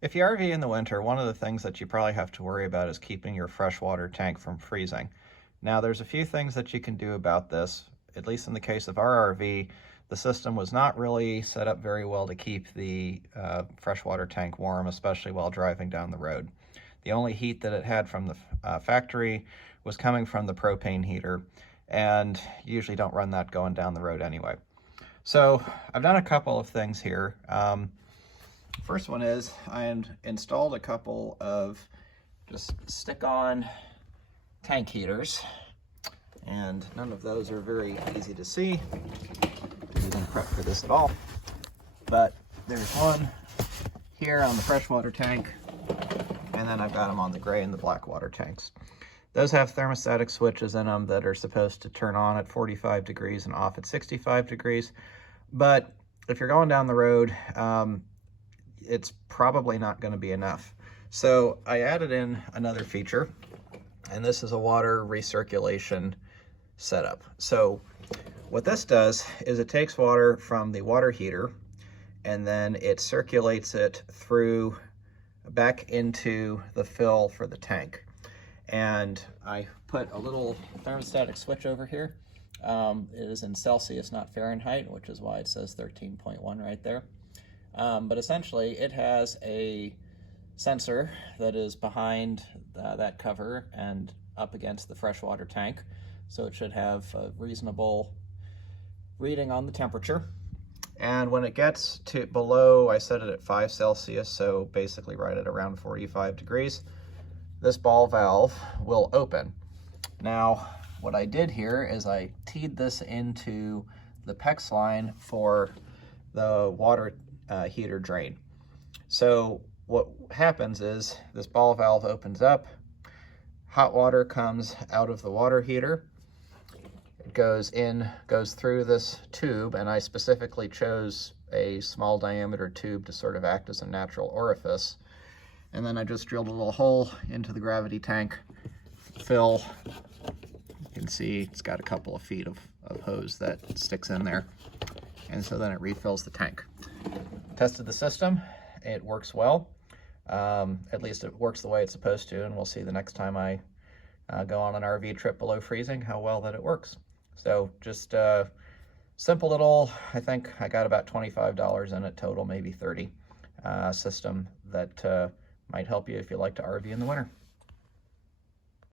If you RV in the winter, one of the things that you probably have to worry about is keeping your freshwater tank from freezing. Now, there's a few things that you can do about this. At least in the case of our RV, the system was not really set up very well to keep the freshwater tank warm, especially while driving down the road. The only heat that it had from the factory was coming from the propane heater, and you usually don't run that going down the road anyway. So I've done a couple of things here. First one is I installed a couple of just stick-on tank heaters, and none of those are very easy to see. I didn't prep for this at all, but there's one here on the freshwater tank, and then I've got them on the gray and the black water tanks. Those have thermostatic switches in them that are supposed to turn on at 45 degrees and off at 65 degrees, but if you're going down the road, it's probably not going to be enough. So I added in another feature, and this is a water recirculation setup. So what this does is it takes water from the water heater and then it circulates it through back into the fill for the tank. And I put a little thermostatic switch over here. It is in Celsius, not Fahrenheit, which is why it says 13.1 right there. But essentially it has a sensor that is behind that cover and up against the freshwater tank. So it should have a reasonable reading on the temperature. And when it gets to below, I set it at 5 Celsius, so basically right at around 45 degrees, this ball valve will open. Now, what I did here is I teed this into the PEX line for the water heater drain. So what happens is this ball valve opens up, hot water comes out of the water heater, it goes through this tube, and I specifically chose a small diameter tube to sort of act as a natural orifice. And then I just drilled a little hole into the gravity tank fill. You can see it's got a couple of feet of hose that sticks in there. And so then it refills the tank. Tested the system, it works well. At least it works the way it's supposed to, and we'll see the next time I go on an RV trip below freezing how well that it works. So just simple little, I think I got about $25 in it total, maybe 30, system that might help you if you like to RV in the winter.